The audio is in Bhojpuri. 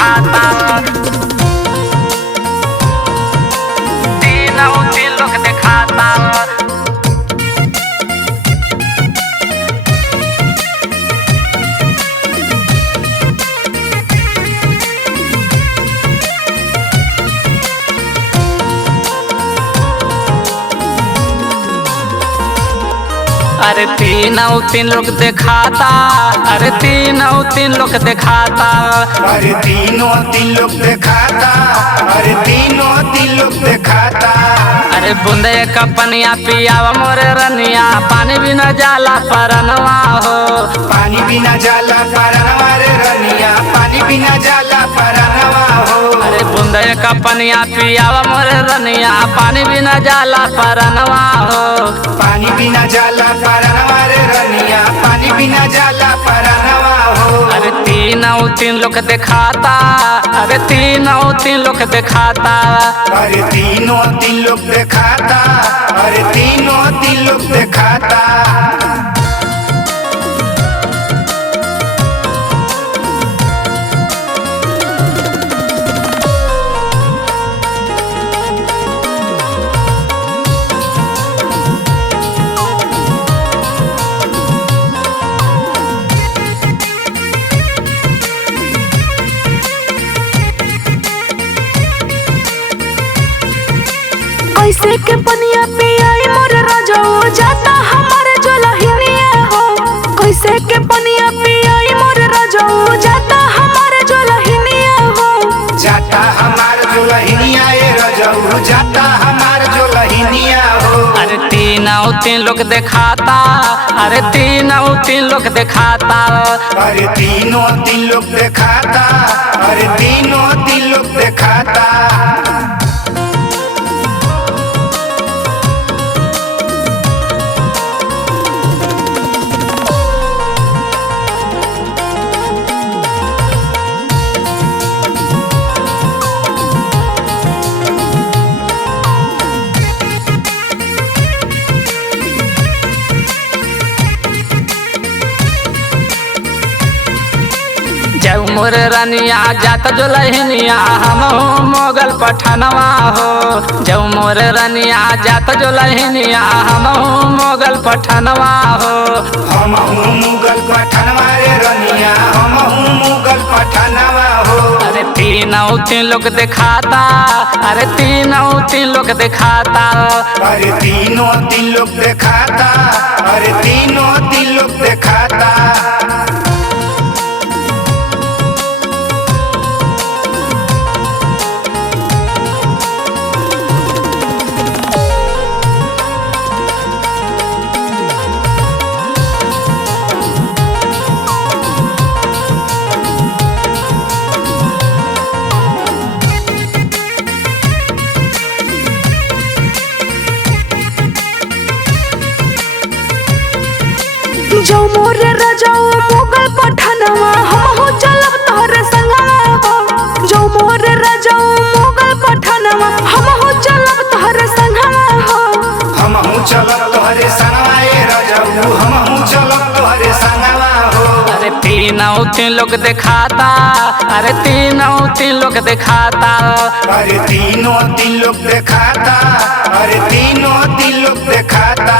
दिखाता, तीनों तीन लोग दिखाता। अरे तीनों तीन लोग दिखाता, अरे तीनों तीन लोग दिखाता, अरे तीनों तीन लोग दिखाता, अरे तीनों तीन लोग दिखाता। अरे बूंदे का पनिया पियावा मोरे रनिया, पानी बिना जाला परनवा हो, पानी बिना जाला परनवा रे रनिया, पानी बिना जाला परनवा हो। अरे बूंदे का पनिया पियावा मोरे रनिया, पानी बिना जाला परनवा हो, पानी बिना जाला परनवा रे रनिया, पानी बिना जाला परनवा हो। अरे तीनों तीन लोग दिखाता, अरे तीनों तीन लोग दिखाता, अरे तीनों तीन लोग दिखाता, अरे तीनों तीन लोग दिखाता। कैसे के पनिया पियाई मोर राजाओ जाता हमारे जोलहिनिया हो, कैसे के पनिया पियाई मोर राजाओ जाता हमारे जोलहिनिया हो, जाता हमार जोलहिनिया ए रजऊ, जाता हमार जोलहिनिया हो। अरे तीनों तीन लोग दिखाता, अरे तीनों तीन लोग दिखाता, अरे तीनों तीन लोग दिखाता, अरे तीनों तीन लोग दिखाता। जब मोर रनिया जाता जोलहिनिया, हम मोगल पठानवा हो, जब मोर रनिया जाता जोलहिनिया, हम मोगल पठानवा हो, हम मुगल पठानवा रे रनिया, हम मुगल पठानवा हो। अरे तीनों तीन लोग दिखाता, अरे तीनों तीन लोग दिखाता, अरे तीनों तीन लोग दिखाता, अरे तीनों तीन लोग दिखाता। जो मोर राजाओ मोगल पठानवा हम हो चलब तोहरे संगवा हो, जो मोर राजाओ मोगल पठानवा हम हो चलब तोहरे संगवा हो, हम चलब तोहरे संगवा ए रजऊ, हम चलब तोहरे संगवा हो। अरे तीनों तीन लोग दिखाता, अरे तीनों तीन लोग दिखाता, अरे तीनों तीन लोग दिखाता, अरे तीनों तीन लोग दिखाता।